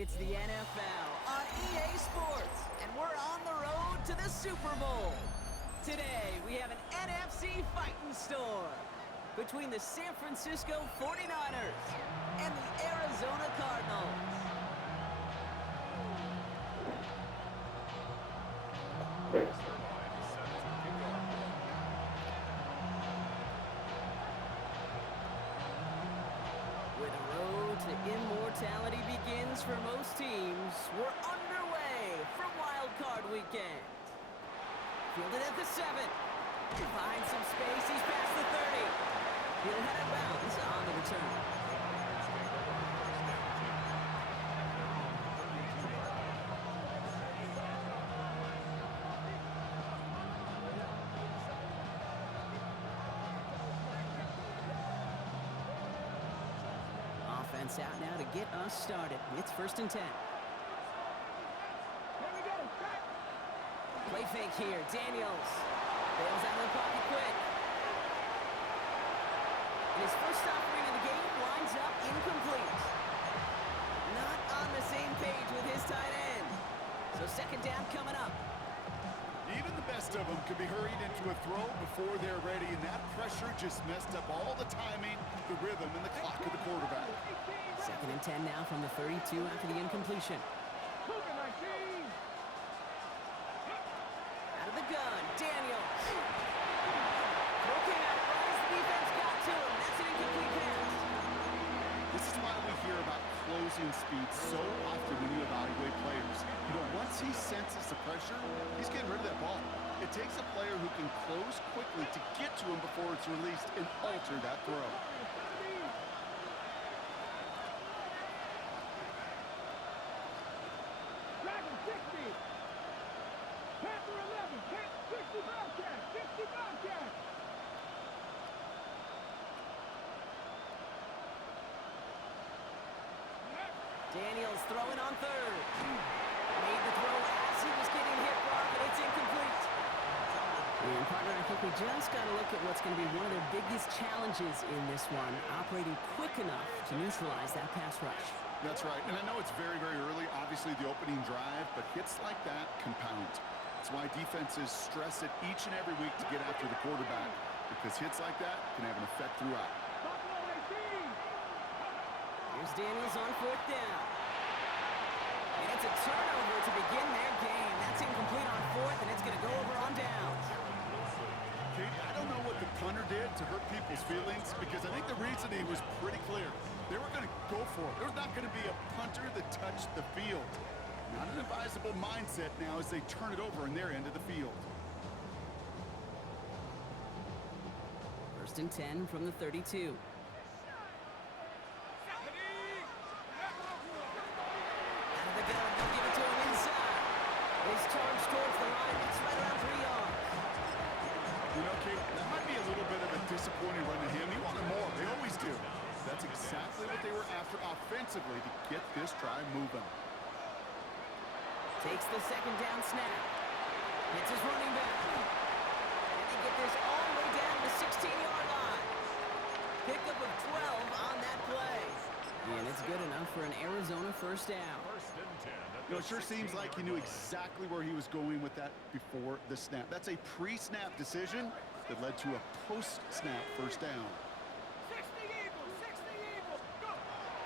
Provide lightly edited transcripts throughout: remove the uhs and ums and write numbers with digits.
It's the NFL on EA Sports, and we're on the road to the Super Bowl. Today, we have an NFC fighting storm between the San Francisco 49ers and the Arizona Cardinals. Where the road to immortality begins for most teams, we're underway from Wild Card Weekend. Fielded at the 7. Finds some space, he's past the 30. He'll head out of bounds on the return. Offense out now to get us started. It's 1st and 10. Play fake here. Daniels bails out of the pocket quick. And his first offering of the game winds up incomplete. Not on the same page with his tight end. So 2nd down coming up. Even the best of them could be hurried into a throw before they're ready, and that pressure just messed up all the timing, the rhythm, and the clock of the quarterback. 2nd and 10 now from the 32 after the incompletion. Out of the gun, Daniels. Throw came out right as the defense got to him. That's an incomplete pass. This is why we hear about closing speed so often when you evaluate players. You know, once he senses the pressure, he's getting rid of that ball. It takes a player who can close quickly to get to him before it's released and alter that throw. Daniels throwing on 3rd. Made the throw as he was getting hit, Brock, but it's incomplete. And partner, I think we just got to look at what's going to be one of their biggest challenges in this one, operating quick enough to neutralize that pass rush. That's right, and I know it's very, very early, obviously the opening drive, but hits like that compound. That's why defenses stress it each and every week to get after the quarterback, because hits like that can have an effect throughout. Here's Daniels on 4th down. And it's a turnover to begin their game. That's incomplete on 4th, and it's going to go over on downs. Kate, I don't know what the punter did to hurt people's feelings, because I think the reasoning was pretty clear. They were going to go for it. There's not going to be a punter that touched the field. Not an advisable mindset now as they turn it over in their end of the field. 1st and 10 from the 32. His charge towards the line. It's right around 3 yards. You know, Kate, that might be a little bit of a disappointing run to him. He wanted more. They always do. That's exactly what they were after offensively to get this drive moving. Takes the 2nd down snap. Hits his running back. And they get this all the way down to the 16-yard line. Pickup of 12 on that play. And it's good enough for an Arizona 1st down. You know, it sure seems like he knew exactly where he was going with that before the snap. That's a pre-snap decision that led to a post-snap 1st down.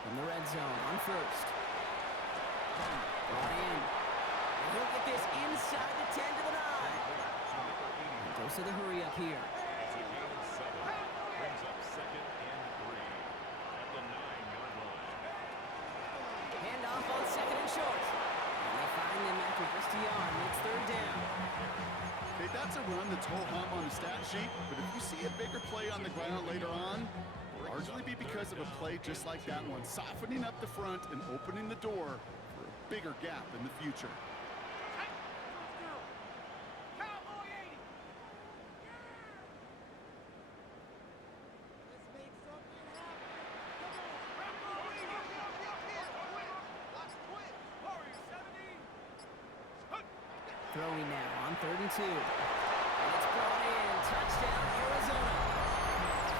From the red zone on 1st. Brought in. And he'll get this inside the 10 to the 9. And goes to the hurry up here. Brings up 2nd and 3 at the 9-yard line. Hand off on 2nd and short. And they find them after just a yard. It's 3rd down. Okay, that's a run that's ho-hum on the stat sheet, but if you see a bigger play on the ground later on, it'll largely be because of a play just like that one, softening up the front and opening the door for a bigger gap in the future. Throwing now on 3rd and 2. And it's brought in. Touchdown, Arizona.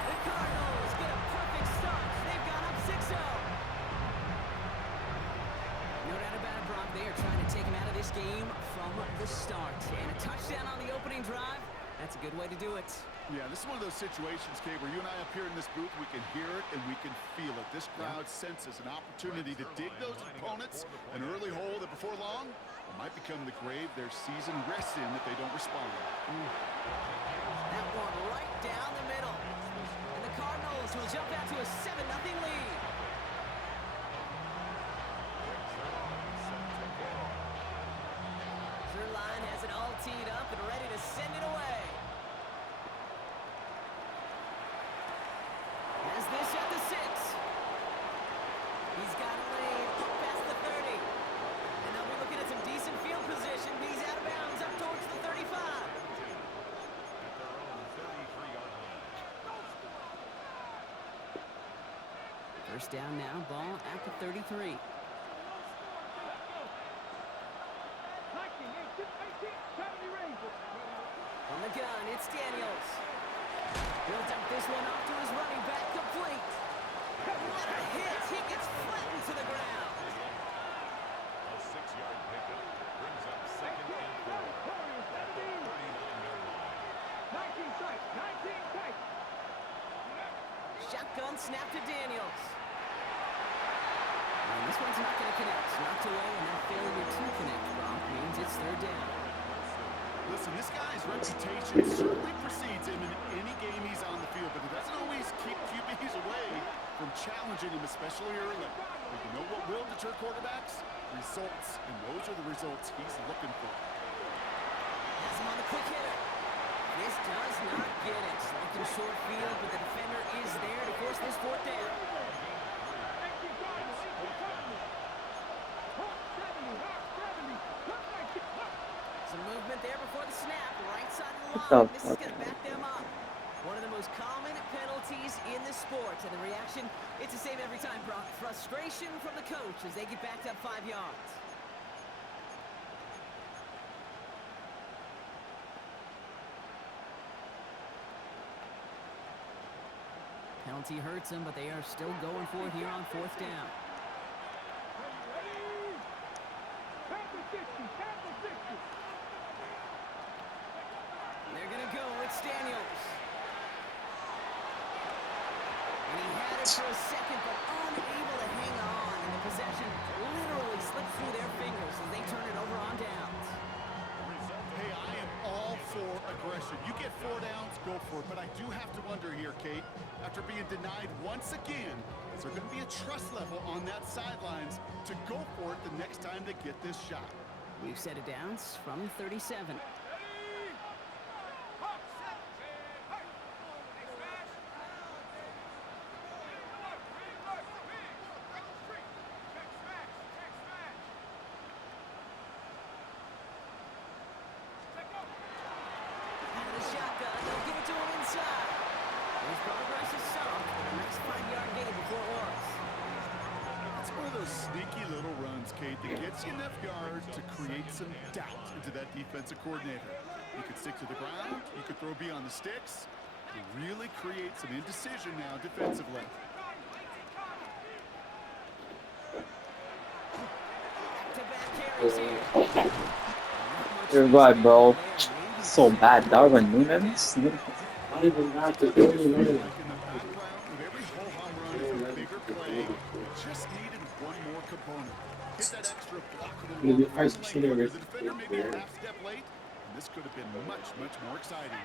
The Cardinals get a perfect start. They've gone up 6-0. touchdown on the opening drive. That's a good way to do it. Yeah, this is one of those situations, Kate, where you and I up here in this booth, we can hear it and we can feel it. This crowd senses an opportunity to dig those opponents an early hole that before long might become the grave their season rests in if they don't respond. That one right down the middle. And the Cardinals will jump out to a 7-0 lead. Zerline has it all teed up and ready to send it away. Has this at the 6. He's got a lane up past the 30. And they'll be looking at some decent field position. He's out of bounds up towards the 35. First down now, ball at the 33. On the gun, it's Daniels. He'll dump this one off to his running back, complete. What a hit! He gets flattened to the ground. A 6-yard pickup brings up 2nd and 4 at the 39-yard line. 19 strikes, 19 strikes. Shotgun snap to Daniels. And this one's not going to connect. Knocked away, and that failure to connect, Brock, means it's third down. Listen, this guy's reputation certainly precedes him in any game he's on the field, but it doesn't always keep QBs away from challenging him, especially early. But you know what will deter quarterbacks? Results, and those are the results he's looking for. Has him on the quick hitter. This does not get it. Looking short field, but the defender is there to force this fourth down. Some movement there before the snap. Right side of the line. This is going to back them up. One of the most common penalties in the sport. And the reaction, it's the same every time, Brock. Frustration from the coach as they get backed up 5 yards. Penalty hurts them, but they are still going for it here on fourth down. They're going to go. It's Daniels. And he had it for a second, but unable to hang on. And the possession literally slipped through their fingers as they turn it over on downs. Hey, I am all for aggression. You get 4 downs, go for it. But I do have to wonder here, Kate, after being denied once again, is there going to be a trust level on that sidelines to go for it the next time they get this shot? We've set it downs from 37. Sneaky little runs, Kate, that gets you enough yards to create some doubt into that defensive coordinator. You could stick to the ground, you could throw beyond the sticks, to really create some indecision now defensively. You're right, bro. So bad, Darwin Nunes. Not even that to do anything. Just needed one more component. Hit that extra block of the Maybe wall. I should see the defender maybe a half step late, and this could have been much, much more exciting.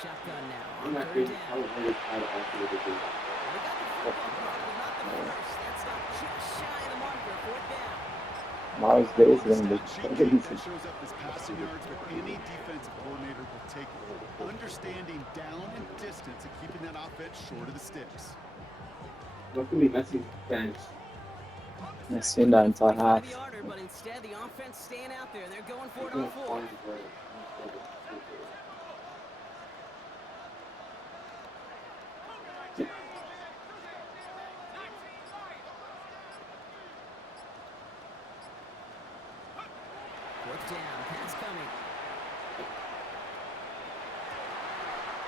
Shotgun now. I'm not Third really down. how really tired after the game. They got the football, but not the first. That's not just shy of the marker. Fourth down. Miles Davis is going to That shows up as passing yards, but any defensive coordinator will take understanding down and distance and keeping that offense short of the sticks. What could be Messi fans? Messi that entire half. The order, but instead the offense staying out there. They're going for it on fourth. Fourth down, pass coming.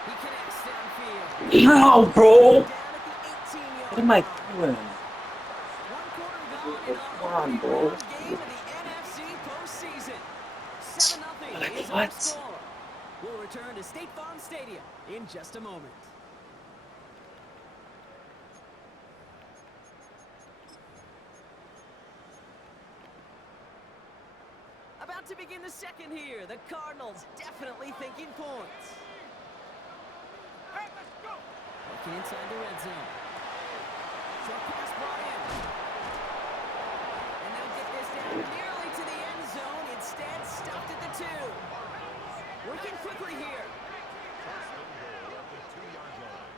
He connects downfield. How, bro? Down at the 18-yard What am I line. doing? One quarter gone and Come on, bro. game of the NFC our What? score. We'll return to State Farm Stadium in just a moment. About to begin the second here. The Cardinals definitely thinking points. Hey, let's go. Looking inside the red zone. Short pass brought in. And they'll get this down nearly to the end zone. Instead, stuffed at the 2. Working quickly here. First and goal at the 2-yard line.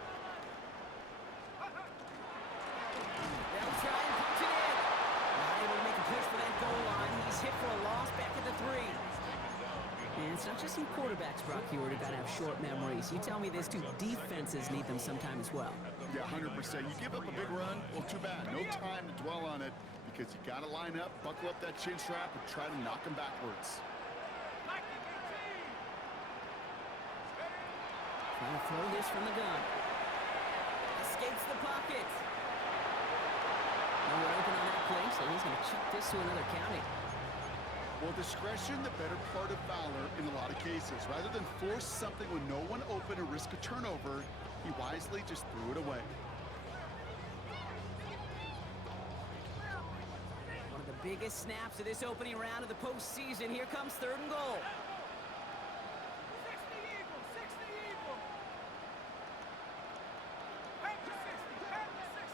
They'll try and punch it in. Not able to make a push for that goal line. He's hit for a loss back at the 3. And it's not just some quarterbacks, Brock, who are going to have short memories. You tell me this too. Defenses need them sometime as well. Yeah, 100%. You give up a big run, well, too bad. No time to dwell on it because you got to line up, buckle up that chin strap, and try to knock him backwards. Trying to throw this from the gun. Escapes the pocket. No one open on that play, so he's going to chuck this to another county. Well, discretion, the better part of valor in a lot of cases. Rather than force something when no one open or risk a turnover, he wisely just threw it away. One of the biggest snaps of this opening round of the postseason. Here comes 3rd and goal. 60 Eagles, 60 Eagles. Head to 60, head to 60.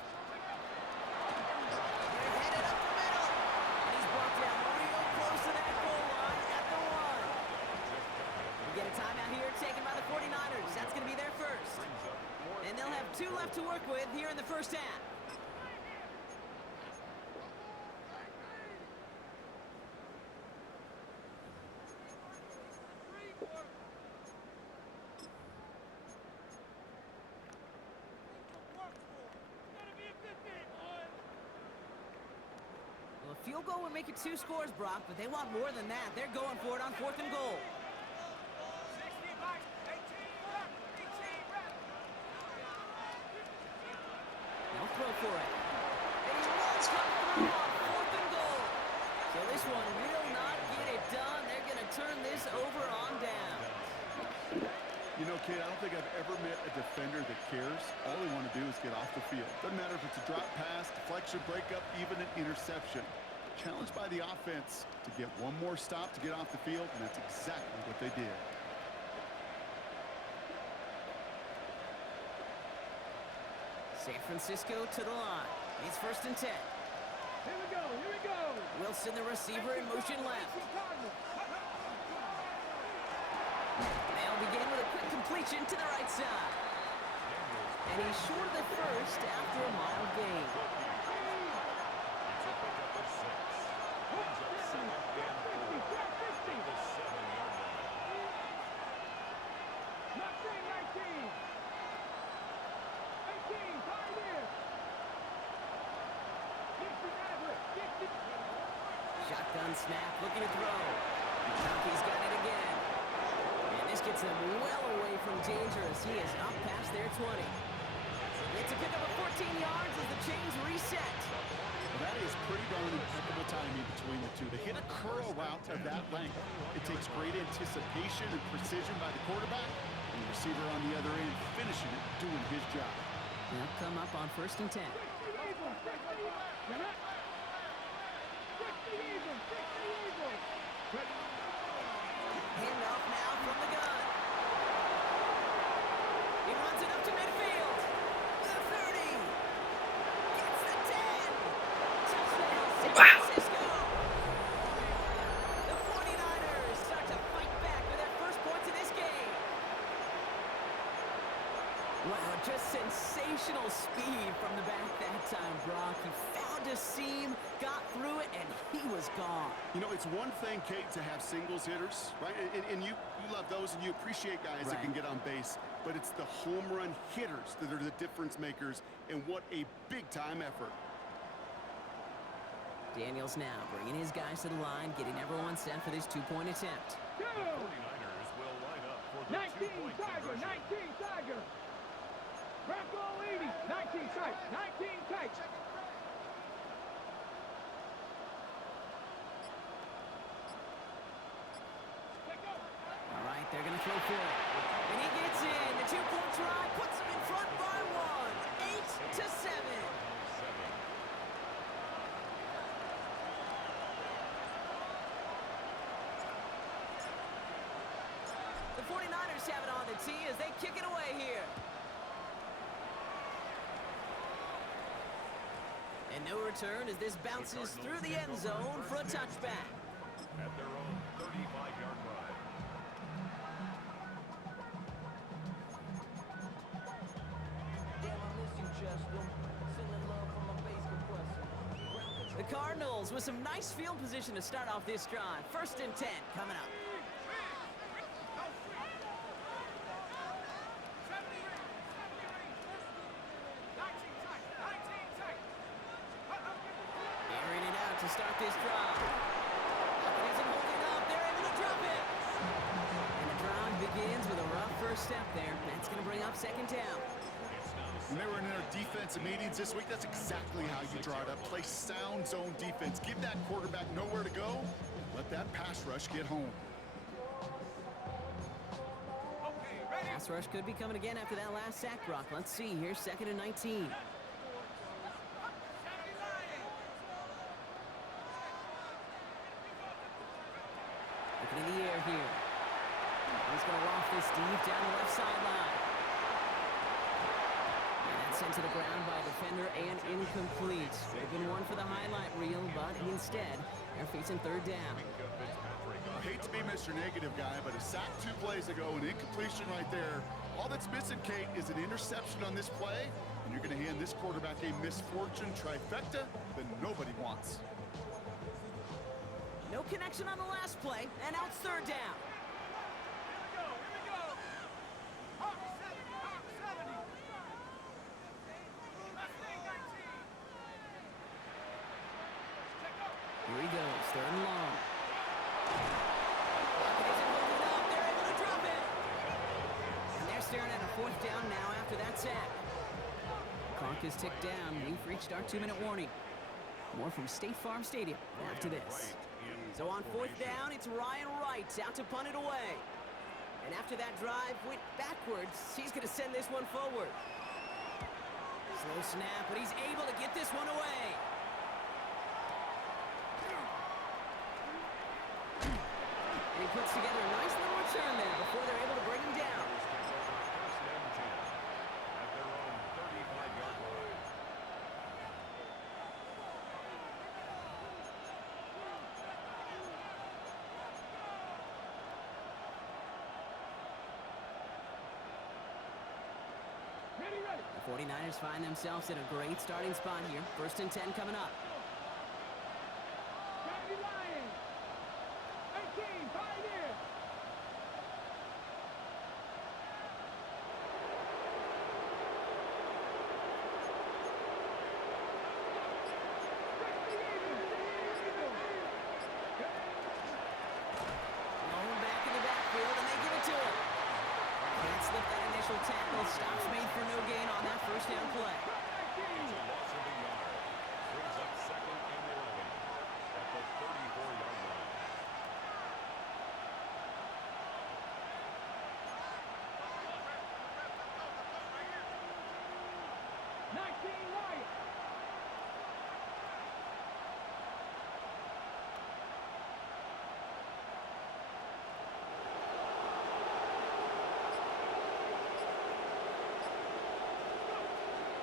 They're headed up the middle. And he's brought down real close to that goal line at the 1. We get a timeout here taken by the 49ers. That's going to be their first. And they'll have 2 left to work with here in the first half. Well, a field goal would make it 2 scores, Brock, but they want more than that. They're going for it on 4th and goal. 60 Mike, 18 rep, 18 rep. They'll throw for it. And he won't come through on 4th and goal. So this one will not get it done. They're going to turn this over on down. You know, Kate, I don't think I've ever met a defender that cares. All they want to do is get off the field. Doesn't matter if it's a drop pass, deflection, breakup, even an interception. Challenged by the offense to get one more stop to get off the field, and that's exactly what they did. San Francisco to the line. It's 1st and 10. Here we go, here we go. Wilson, the receiver, in motion left. Cardinals. They'll begin with a quick completion to the right side. And he's short of the first after a mild gain. It's a pickup of 6. Brings up 2nd and 4 at the 7-yard line. 19, 18, Pioneer. 60 Maverick, 60. Shotgun snap, looking to throw. He's got it again. And this gets them well away from danger as he is up past their 20. It's a pickup of 14 yards as the chains reset. Well, that is pretty darn impeccable timing between the two. To hit a curl route of that length, it takes great anticipation and precision by the quarterback, and the receiver on the other end finishing it, doing his job. They'll come up on 1st and 10. 60 Eagles, 60 Eagles. 60 Eagles, 60 Eagles. Handoff now from the gun. He runs it up to midfield. The 30. Gets the 10. Touchdown, San Francisco. The 49ers start to fight back with their first points of this game. Wow, just sensational speed from the back that time, Brock. He found a seam, got through it, and he was gone. You know, it's one thing, Kate, to have singles hitters, right? And you love those and you appreciate guys that Right. can get on base. But it's the home run hitters that are the difference makers, and what a big-time effort. Daniels now bringing his guys to the line, getting everyone set for this 2-point attempt. 49ers will line up for the 19 2-point Tiger, conversion. 19 Tiger. Bronco 80, 19 tight, 19 tight. Let go. for it. And he gets in. The two-point try puts him in front by one. 8-7. The 49ers have it on the tee as they kick it away here. And no return as this bounces through the end zone for a touchback. At their own 35-yard line. The Cardinals with some nice field position to start off this drive. 1st and 10 coming up. Airing it out to start this drive. It isn't holding up. They're able to drop it. And the drive begins with a rough first step there. That's going to bring up 2nd down. When they were in their defensive meetings this week, that's exactly how you draw it up. Play sound zone defense. Give that quarterback nowhere to go. Let that pass rush get home. Pass rush could be coming again after that last sack, Brock. Let's see here. 2nd and 19. Looking in the air here. He's going to loft this deep down the left sideline. And that's sent to the ground by a defender and incomplete. They've been one for the highlight reel, but instead, they're facing 3rd down. I hate to be Mr. Negative guy, but a sack 2 plays ago, an incompletion right there. All that's missing, Kate, is an interception on this play, and you're going to hand this quarterback a misfortune trifecta that nobody wants. No connection on the last play, and now it's 3rd down. Here he goes, 3rd and long. It isn't holding up. They're able to drop it. And they're staring at a 4th down now after that sack. Clock is ticked down. We've reached our 2-minute warning. More from State Farm Stadium after this. So on 4th down, it's Ryan Wright out to punt it away. And after that drive went backwards, he's going to send this one forward. Slow snap, but he's able to get this one away. And he puts together a nice little return there before they're able to bring him down. At their own 35-yard line. The 49ers find themselves in a great starting spot here. 1st and 10 coming up. Blown back in the backfield, and they give it to him. Can't slip that initial tackle. Stops made for no gain on that 1st down play. It's a loss of a yard. Brings up 2nd and 11 at the 34-yard line.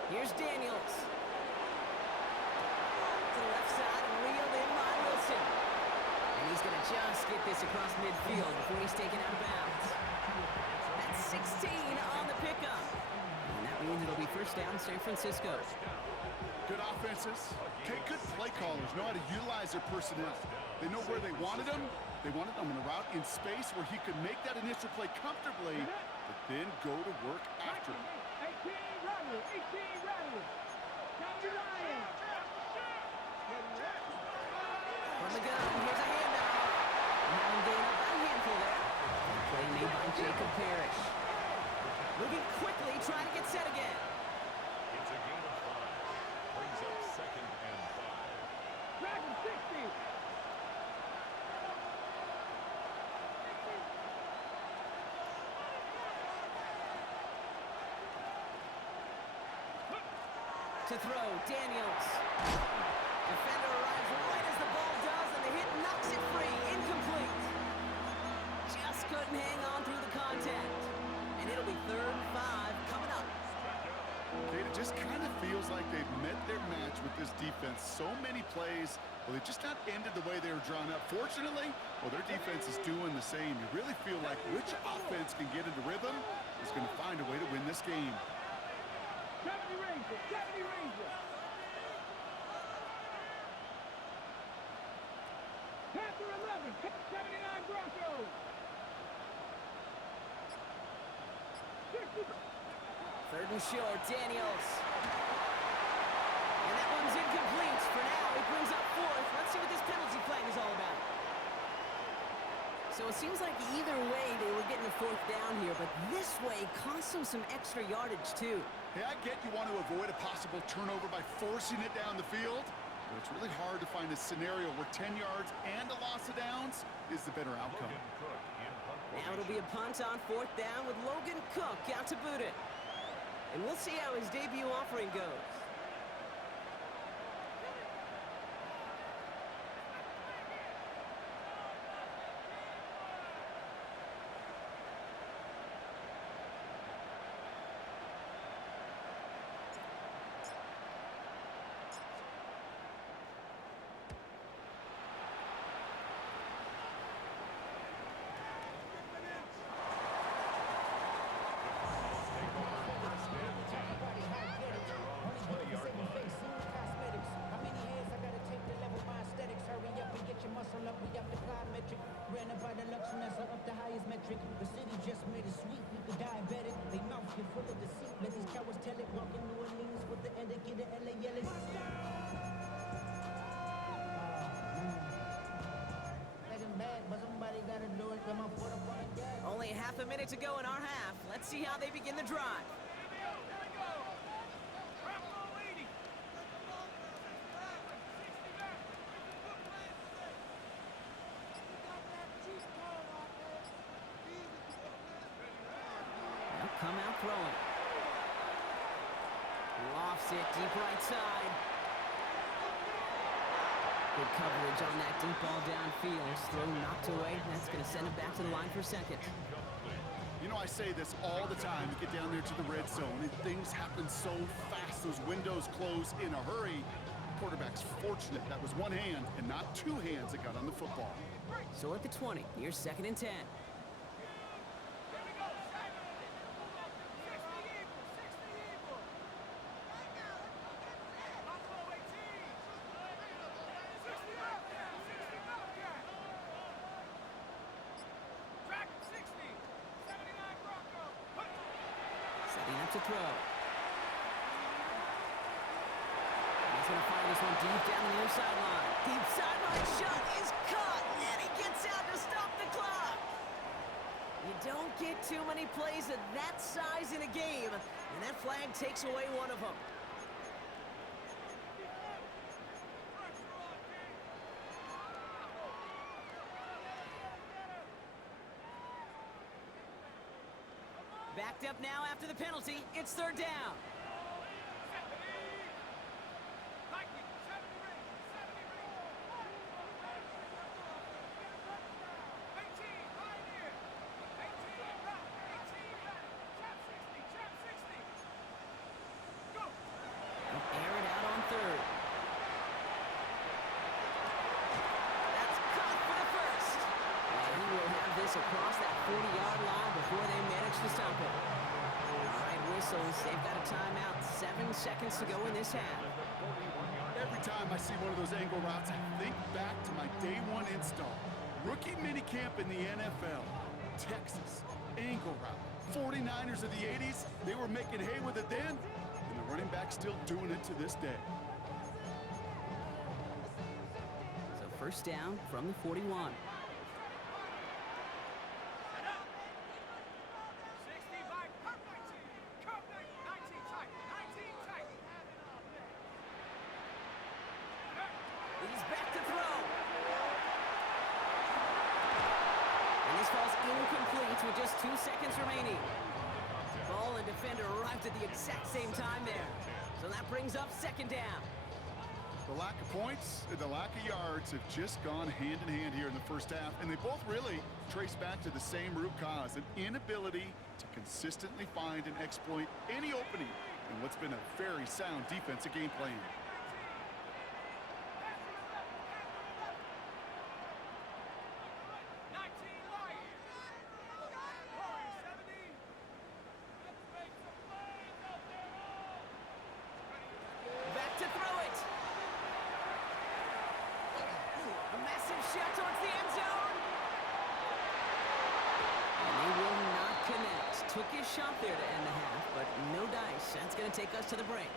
Here's Daniels. To the left side and reeled in by Wilson. And he's going to just get this across midfield before he's taken out of bounds. That's 16 on the pickup. And that means it'll be 1st down San Francisco. Good offenses. Okay, good play callers know how to utilize their personnel. They know where they wanted them. They wanted them in a route in space where he could make that initial play comfortably, but then go to work after him. 18 Rattler. From the gun, here's a handoff. Now gain up a handful there. Play made by Jacob Parrish. Moving quickly, trying to get set again. It's a gain of 5. Brings up 2nd and 5. Dragon 60. To throw, Daniels. Defender arrives right as the ball does, and the hit knocks it free. Incomplete. Just couldn't hang on through the contact. And it'll be 3rd and 5 coming up. Kate, it just kind of feels like they've met their match with this defense. So many plays, well, they just not ended the way they were drawn up. Fortunately, well, their defense is doing the same. You really feel like which offense can get into rhythm is going to find a way to win this game. 70 Rangers, 70 Rangers. Panther 11, 79 Broncos. 3rd and short, Daniels. And that one's incomplete. For now, it brings up 4th. Let's see what this penalty flag is all about. So it seems like either way they were getting a 4th down here, but this way cost them some extra yardage too. Hey, I get you want to avoid a possible turnover by forcing it down the field, but it's really hard to find a scenario where 10 yards and a loss of downs is the better outcome. Now it'll be a punt on 4th down with Logan Cook out to boot it. And we'll see how his debut offering goes. Only half a minute to go in our half. Let's see how they begin the drive. They'll come out throwing. Lofts it deep right side. Good coverage on that deep ball downfield. Throw knocked away. That's going to send him back to the line for 2nd. You know, I say this all the time. You get down there to the red zone, and things happen so fast. Those windows close in a hurry. Quarterback's fortunate that was one hand and not two hands that got on the football. So at the 20, here's 2nd and 10. To throw. He's going to fire this one deep down the near sideline. Deep sideline shot is caught, and he gets out to stop the clock. You don't get too many plays of that size in a game, and that flag takes away one of them. Backed up now after the penalty. It's 3rd down. Air it out on 3rd. That's caught for the 1st. And he will have this across that 40-yard line before they manage to stop it. All right, whistles. They've got a timeout. 7 seconds to go in this half. Every time I see one of those angle routes, I think back to my day 1 install. Rookie minicamp in the NFL. Texas, angle route. 49ers of the 80s, they were making hay with it then, and the running back's still doing it to this day. So 1st down from the 41. He's back to throw. And this falls incomplete with just 2 seconds remaining. Ball and defender arrived at the exact same time there. So that brings up second down. The lack of points and the lack of yards have just gone hand in hand here in the first half, and they both really trace back to the same root cause, an inability to consistently find and exploit any opening in what's been a very sound defensive game plan. Back to throw it. A massive shot towards the end zone. And they will not connect. Took his shot there to end the half, but no dice. That's going to take us to the break.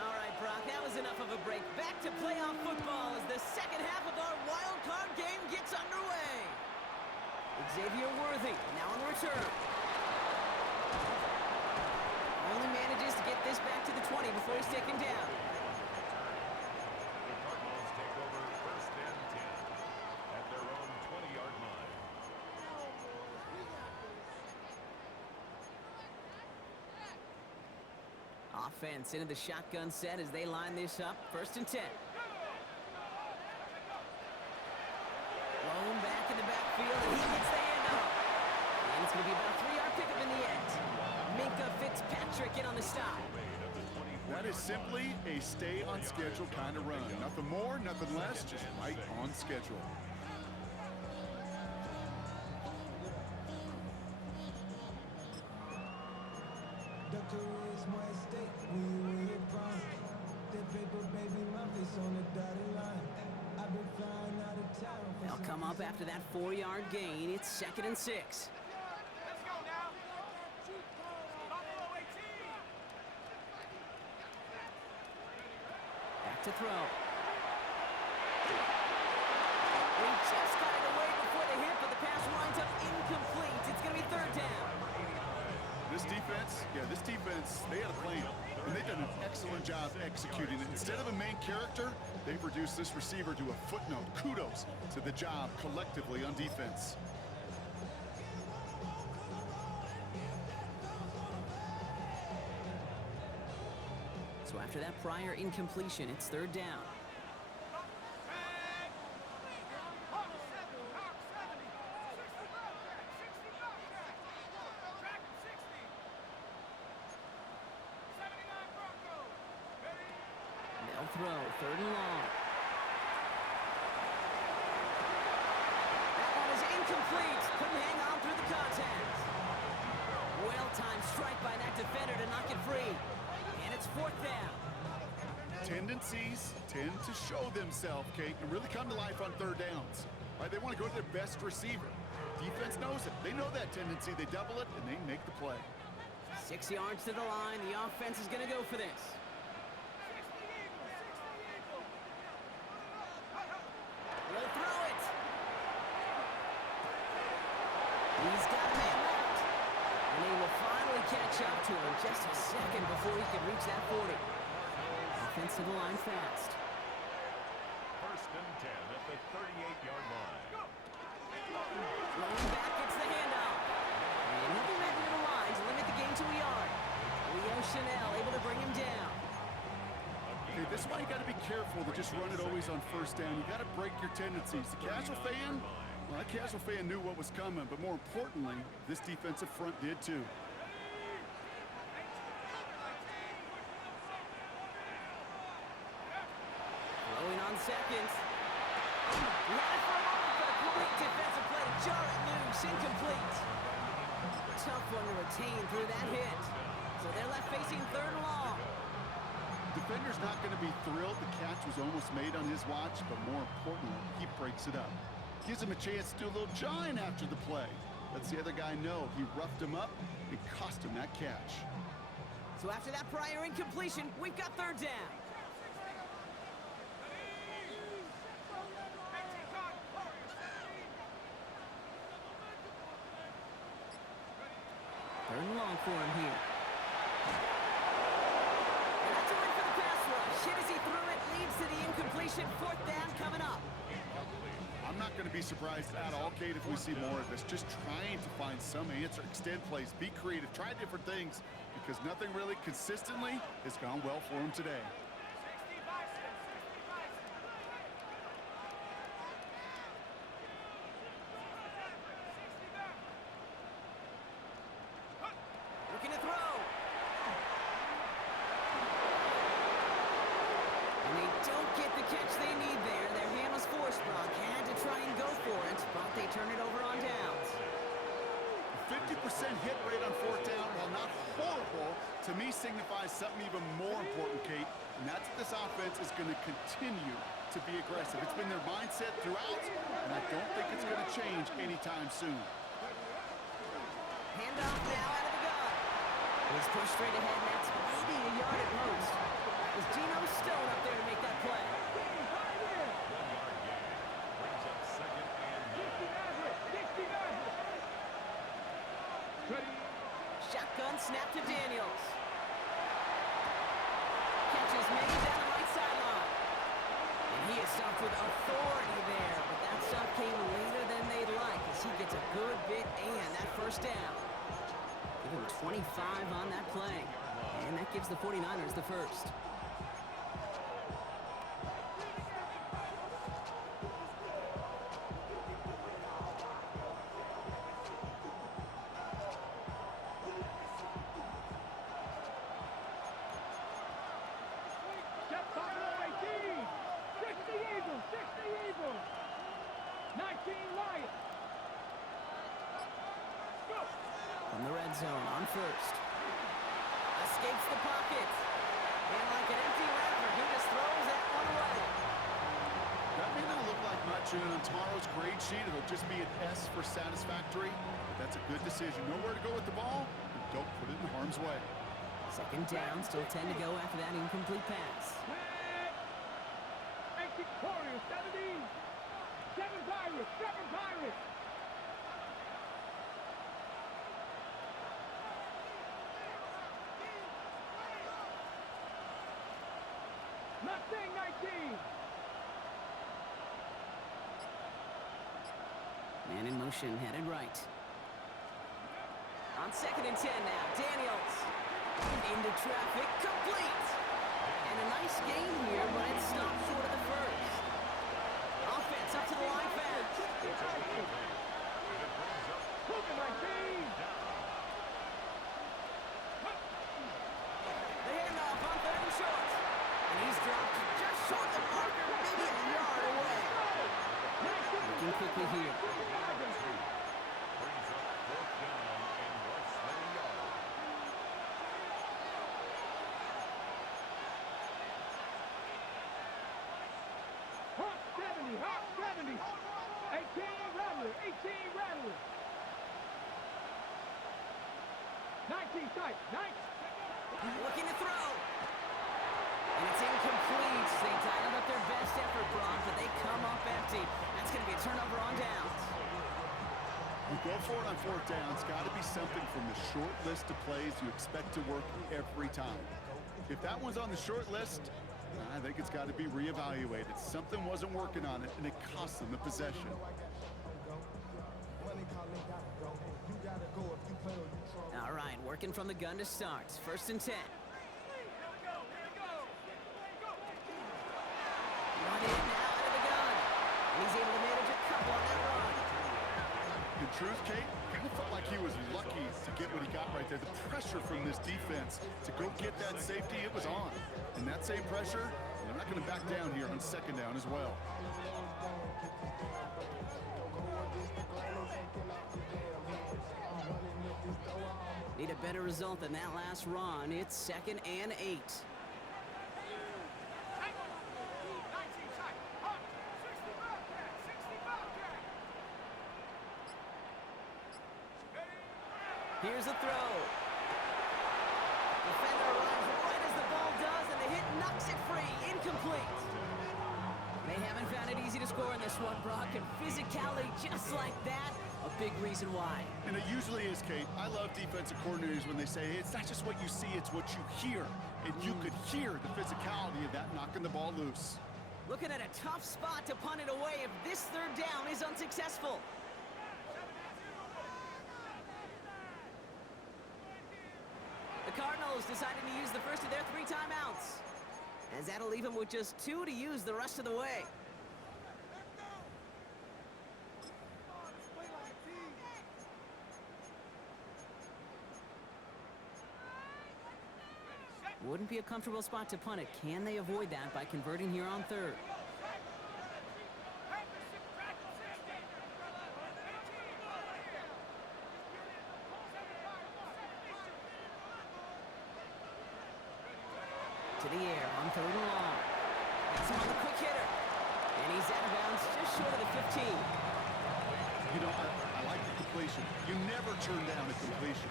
All right, Brock, that was enough of a break. Back to playoff football as the second half of our wild card game gets underway. Xavier Worthy now on the return. Only manages to get this back to the 20 before he's taken down. The Cardinals take over first and 10 at their own 20-yard line. Offense into the shotgun set as they line this up. First and 10. Blown back in the backfield, and he gets the handoff. And it's going to be about a 3-yard pickup in the end. Minka Fitzpatrick in on the stop. That is simply a stay-on-schedule kind of run. Nothing more, nothing less, just right on schedule. They'll come up after that 4-yard gain. It's second and 6. Let's go now. Buffalo 18. Back to throw. He just got it away before the hit, but the pass winds up incomplete. It's going to be third down. This defense, they had a plan, and they've done an excellent job executing it. Instead of a main character, they've reduced this receiver to a footnote. Kudos to the job collectively on defense. So after that prior incompletion, it's third down. They'll throw, third and long. That one is incomplete. Couldn't hang on through the contact. Well-timed strike by that defender to knock it free. And it's fourth down. Tendencies tend to show themselves, Kate, and really come to life on third downs. Right? They want to go to their best receiver. Defense knows it. They know that tendency. They double it, and they make the play. 6 yards to the line. The offense is going to go for this. He'll throw it. He's got a man left. And they will finally catch up to him just a second before he can reach that 40. Offense to the line fast. First and 10 at the 38-yard line. Rolling back, gets the handoff. And he'll be ready to the line to limit the game to a yard. Leo Chanel able to bring him down. Okay, this is why you got to be careful to just run it always on first down. You got to break your tendencies. The casual fan, well, that casual fan knew what was coming, but more importantly, this defensive front did too. Throwing on second. He had it for a moment, but a great defensive play to jar it loose. Incomplete. Tough one to retain through that hit. So they're left facing third and long. Defender's not going to be thrilled the catch was almost made on his watch, but more importantly, he breaks it up. Gives him a chance to do a little jawing after the play. Lets the other guy know he roughed him up and cost him that catch. So after that prior incompletion, we've got third down. Third and long for him here. And that's a Shit as he threw it leads to the incompletion. Fourth down coming up. I'm not going to be surprised at all, Kate, if we see more of this. Just trying to find some answer, extend plays, be creative, try different things, because nothing really consistently has gone well for him today. Looking to throw. And they don't get the catch they need there. Their hand was forced. Brock had to try and go for it, but they turn it over on downs. 50% hit rate on fourth down, while not horrible, to me signifies something even more important, Kate, and that's that this offense is going to continue to be aggressive. It's been their mindset throughout, and I don't think it's going to change anytime soon. Handoff now out of the gun. He's pushed straight ahead, and that's maybe a yard at most. That was Geno Stone up there to make that play. 1 yard gain. Brings up second and 9. Shotgun snap to Daniels. Catch is made down the right sideline. And he is stopped with authority there, but that stop came later than they'd like as he gets a good bit and that first down. Give him 25 on that play. And that gives the 49ers the first. Step by 18. 60 Eagles. 19 Lions. Go. From the red zone on first. Escapes the pocket. And like an empty wrapper, he just throws that one away. That may not look like much, and on tomorrow's grade sheet, it'll just be an S for satisfactory, but that's a good decision. Know where to go with the ball, and don't put it in harm's way. Second down, still 10 to go after that incomplete pass. 18 Warriors. 17. 7 Pirates. 7 Pirates. Mustang 19. Man in motion, headed right. On second and 10 now, Daniels. Into traffic, complete. And a nice game here, but it stopped short of the first. Offense up to the line fast. Cougar 19. The handoff on third and short. And he's dropped just short of the marker, maybe a yard away. Looking quickly here. Brings up fourth down and less than a yard. Hawk 70. Hawk 70. 18 Rattler. 18 Rattler. 19 tight. 19. Looking to throw. And it's incomplete. They dialed up their best effort, Brock, but they come up empty. That's going to be a turnover on downs. You go for it on fourth down. It's got to be something from the short list of plays you expect to work every time. If that one's on the short list, I think it's got to be reevaluated. Something wasn't working on it, and it cost them the possession. All right, working from the gun to start. First and 10. Run in now out of the gun. And he's able to manage a couple on that run. In truth, Kate, kind of felt like he was lucky to get what he got right there. The pressure from this defense to go get that safety, it was on. And that same pressure, they're not going to back down here on second down as well. Need a better result than that last run. It's second and 8. Here's a throw. Defender arrives right as the ball does, and the hit knocks it free. Incomplete. They haven't found it easy to score in this one, Brock, and physicality just like that A big reason why. And it usually is, Kate. I love defensive coordinators when they say, hey, it's not just what you see, it's what you hear. And you could hear the physicality of that knocking the ball loose. Looking at a tough spot to punt it away if this third down is unsuccessful. The Cardinals decided to use the first of their 3 timeouts, as that'll leave them with just 2 to use the rest of the way. Wouldn't be a comfortable spot to punt it. Can they avoid that by converting here on 3rd? To the air on 3rd and long. That's him on the quick hitter. And he's out of bounds just short of the 15. You know, I like the completion. You never turn down a completion.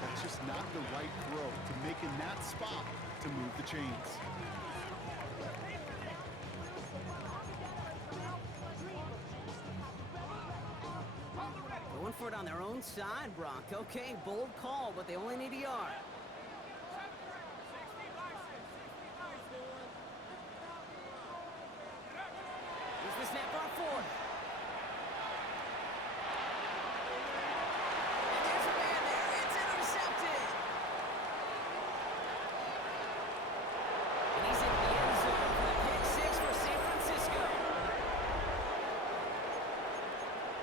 That's just not the right throw to make in that spot to move the chains. Going for it on their own side, Brock. Okay, bold call, but they only need a yard. Here's the snap on 4th. And there's a man there. It's intercepted. And he's in the end zone for the pick 6 for San Francisco.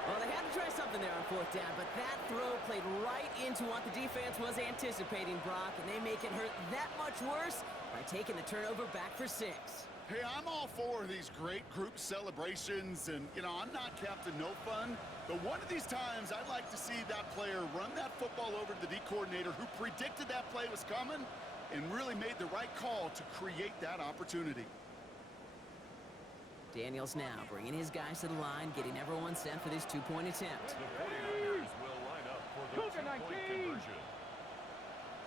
Well, they had to try something there on 4th down, but that throw played right into what the defense was anticipating, Brock, and they make it hurt that much worse by taking the turnover back for 6. Hey, I'm all for these great group celebrations, and, you know, I'm not Captain No Fun, but one of these times I'd like to see that player run that football over to the D coordinator who predicted that play was coming and really made the right call to create that opportunity. Daniels now bringing his guys to the line, getting everyone set for this 2-point attempt. The 49ers will line up for the Cougar 2-point 19. conversion.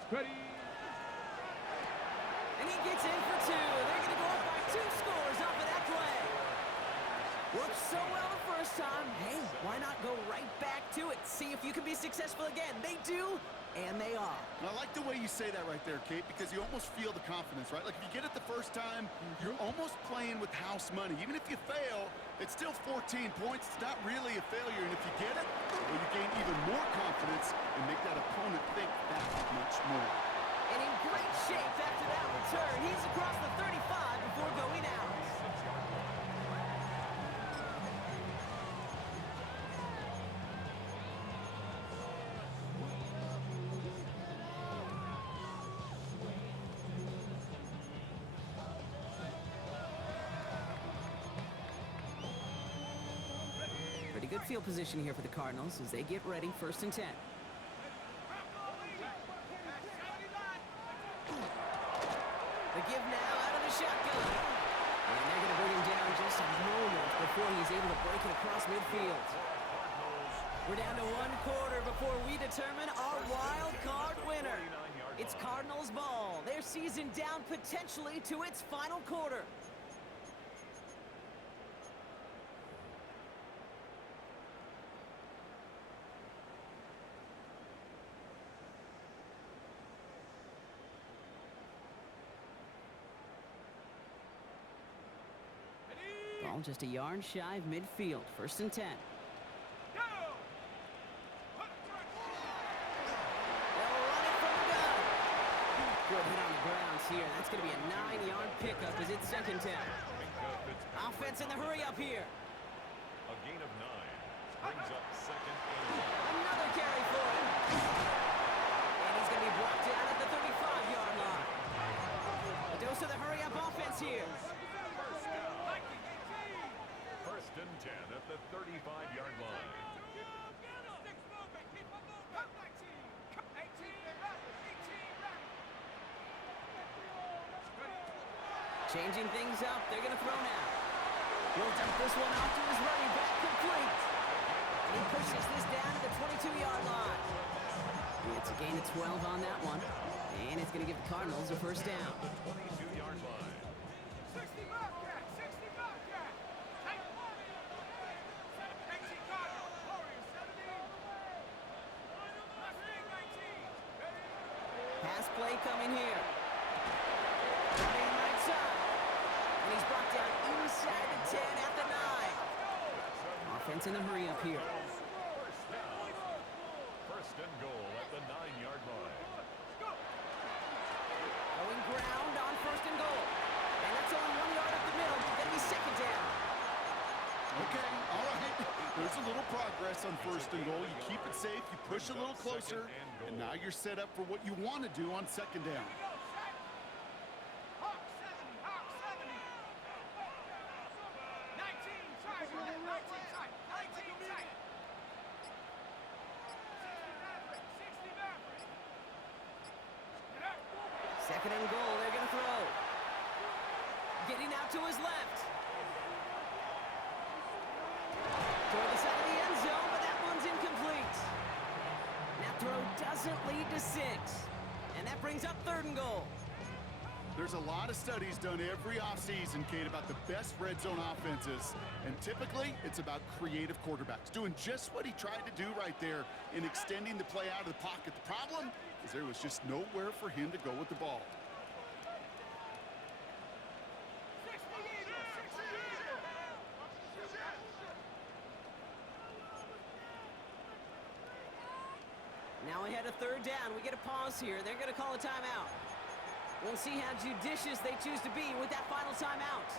Ready. And he gets in for 2. They're going to go up by 2 scores off of that play. Worked so well the first time. Hey, why not go right back to it? See if you can be successful again. They do, and they are. And I like the way you say that right there, Kate, because you almost feel the confidence, right? Like if you get it the first time, you're almost playing with house money. Even if you fail, it's still 14 points. It's not really a failure. And if you get it, well, you gain even more confidence and make that opponent think that much more. And in great shape after that return. He's across the 35 before going out. Pretty good field position here for the Cardinals as they get ready, 1st and 10. The give now out of the shotgun. And they're going to bring him down just a moment before he's able to break it across midfield. We're down to 1 quarter before we determine our wild card winner. It's Cardinals ball. Their season down potentially to its final quarter. Ball just a yard shy of midfield. 1st and 10. They'll run it from the gun. Good hit on the grounds here. That's going to be a 9-yard pickup as it's 2nd and 10. Offense in the hurry up here. A gain of 9 brings up 2nd and 1. Another carry for him. And he's going to be brought down at the 35-yard line. A dose of the hurry up offense here. 1st and 10 at the 35-yard line. Changing things up. They're going to throw now. He'll dump this one off to his running back, complete. And he pushes this down to the 22-yard line. It's a gain of 12 on that one. And it's going to give the Cardinals a 1st down. The 22-yard line. 60 Bobcat, 60 Bobcat. Take 18 Cardinals, Warriors 17. Pass play coming here. Running right side. And he's brought down inside the 10 at the 9. Offense in the hurry up here. First down. First and goal at the 9-yard line. Going ground on first and goal. And that's only 1 yard up the middle. Gonna be second down. Okay, all right. There's a little progress on first and goal. You keep it safe, you push a little closer, and now you're set up for what you want to do on second down. Hawk 70, Hawk 70. 19 tight, 19 tight, 19 tight. 60 Maverick, 60 Maverick. Get up. Second and goal. They're gonna throw. Getting out to his left. Toward the side of the end zone, but that one's incomplete. That throw doesn't lead to 6. And that brings up third and goal. There's a lot of studies done every offseason, Kate, about the best red zone offenses. And typically, it's about creative quarterbacks, doing just what he tried to do right there in extending the play out of the pocket. The problem is there was just nowhere for him to go with the ball. 60 Eagle, 60 Eagle. Now we had a third down. We get a pause here. They're going to call a timeout. We'll see how judicious they choose to be with that final timeout.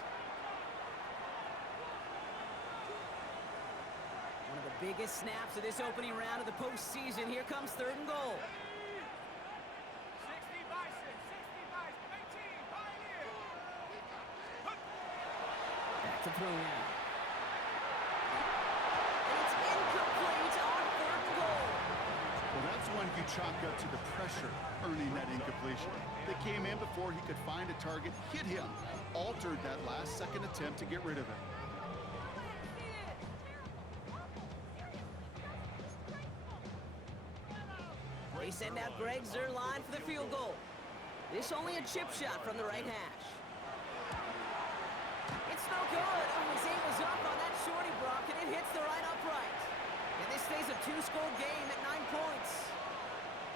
One of the biggest snaps of this opening round of the postseason. Here comes third and goal. 60 Bison, 60 Bison, 18 Pioneer. Back to throw now. And it's incomplete on third and goal. Well, that's one you chalk up to the pressure earning that incompletion. They came in before he could find a target, hit him, altered that last-second attempt to get rid of it. They send out Greg Zerline for the field goal. This only a chip shot from the right hash. It's no good. Oh, his aim was up on that shorty, Brock, and it hits the right upright. And this stays a 2-score game at 9 points.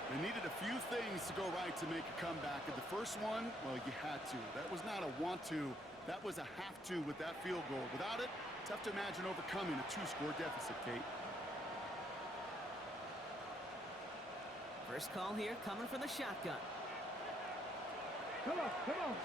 They needed a few things to go right to make a comeback. And the first one, well, you had to. That was not a want to. That was a have to with that field goal. Without it, tough to imagine overcoming a 2-score deficit, Kate. First call here coming from the shotgun. Come on, come on.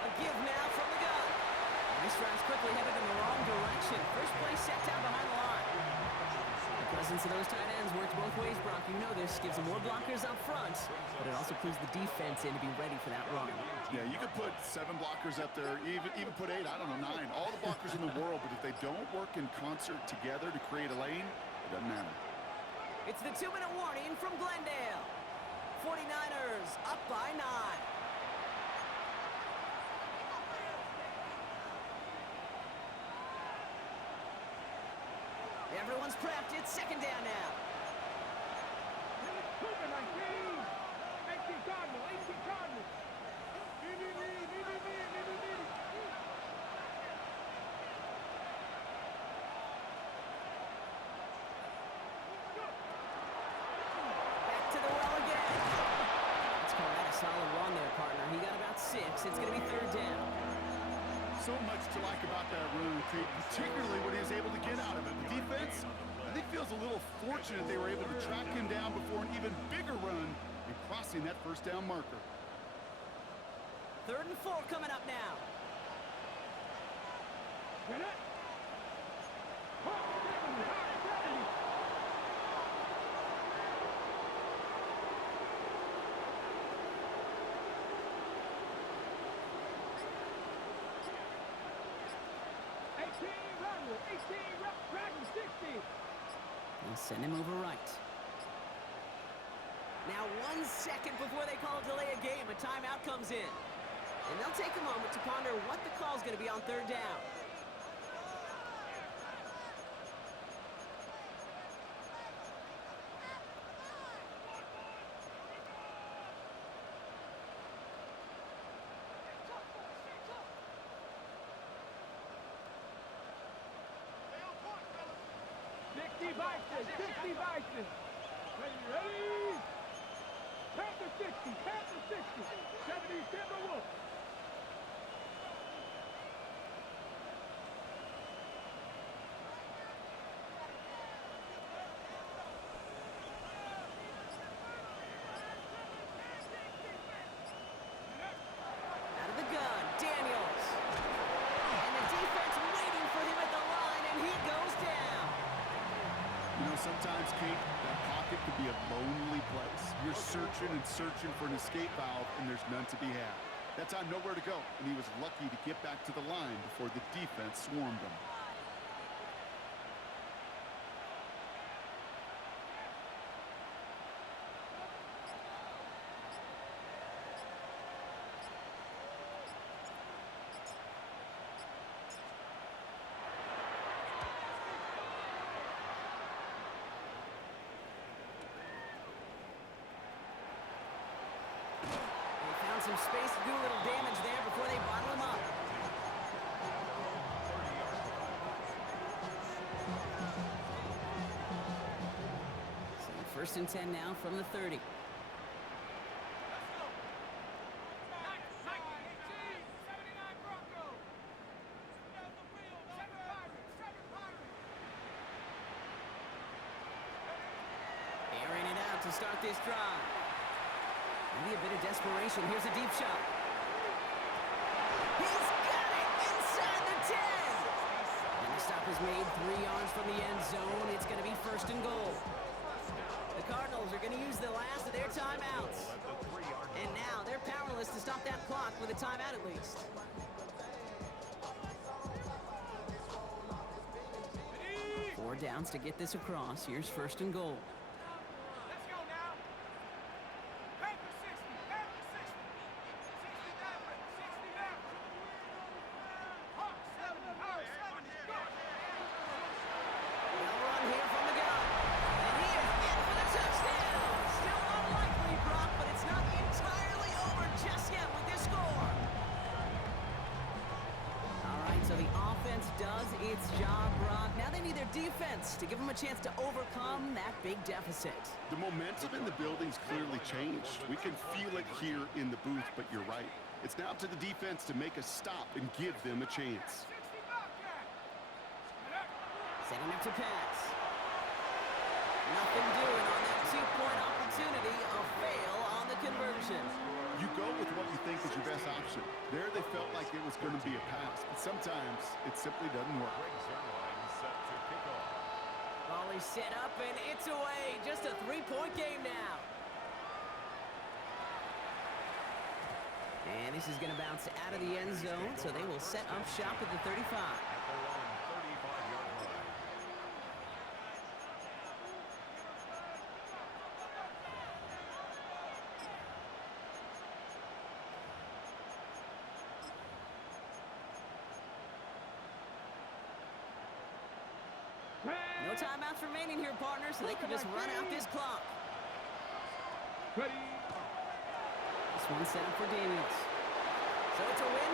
A give now from the gun. And this round's quickly headed in the wrong direction. First play set down behind the line. The presence of those tight ends works both ways, Brock. You know this. Gives them more blockers up front, but it also clues the defense in to be ready for that run. Yeah, you could put 7 blockers up there, even put 8, I don't know, 9. All the blockers in the world, but if they don't work in concert together to create a lane, it doesn't matter. It's the 2-minute warning from Glendale. 49ers up by 9. Everyone's prepped. It's second down now. Cooper, 19. 18 Cardinal, 18 Cardinal. Back to the well again. Let's call that a solid run there, partner. He got about 6. It's going to be third down. So much to like about that run, Kate, particularly what he was able to get out of it. The defense, I think, feels a little fortunate they were able to track him down before an even bigger run and crossing that first down marker. Third and 4 coming up now. Get it. Hawk 70, Hawk 70. They'll send him over right. Now 1 second before they call a delay a game, a timeout comes in. And they'll take a moment to ponder what the call's going to be on third down. Bison, 60 Bison. Ready, ready. this, Kate, that pocket could be a lonely place. You're searching and searching for an escape valve, and there's none to be had. That time, nowhere to go, and he was lucky to get back to the line before the defense swarmed him. Some space to do a little damage there before they bottle him up. So first and 10 now from the 30. Airing it out to start this drive. Maybe a bit of desperation. Here's a deep shot. He's got it inside the 10. And the stop is made 3 yards from the end zone. It's going to be first and goal. The Cardinals are going to use the last of their timeouts. And now they're powerless to stop that clock with a timeout at least. Four downs to get this across. Here's first and goal. Does its job, Brock. Now they need their defense to give them a chance to overcome that big deficit. The momentum in the building's clearly changed. We can feel it here in the booth, but you're right. It's now up to the defense to make a stop and give them a chance. Setting up to pass. Nothing doing on that 2-point opportunity. A fail on the conversion. You go with what you think is your best option. There they felt like it was going to be a pass, but sometimes it simply doesn't work. Ball is set up and it's away. Just a 3-point game now. And this is going to bounce out of the end zone, so they will set up shop at the 35. No timeouts remaining here, partners, so they can just run out this clock. Ready. This one's set up for Daniels. So it's a win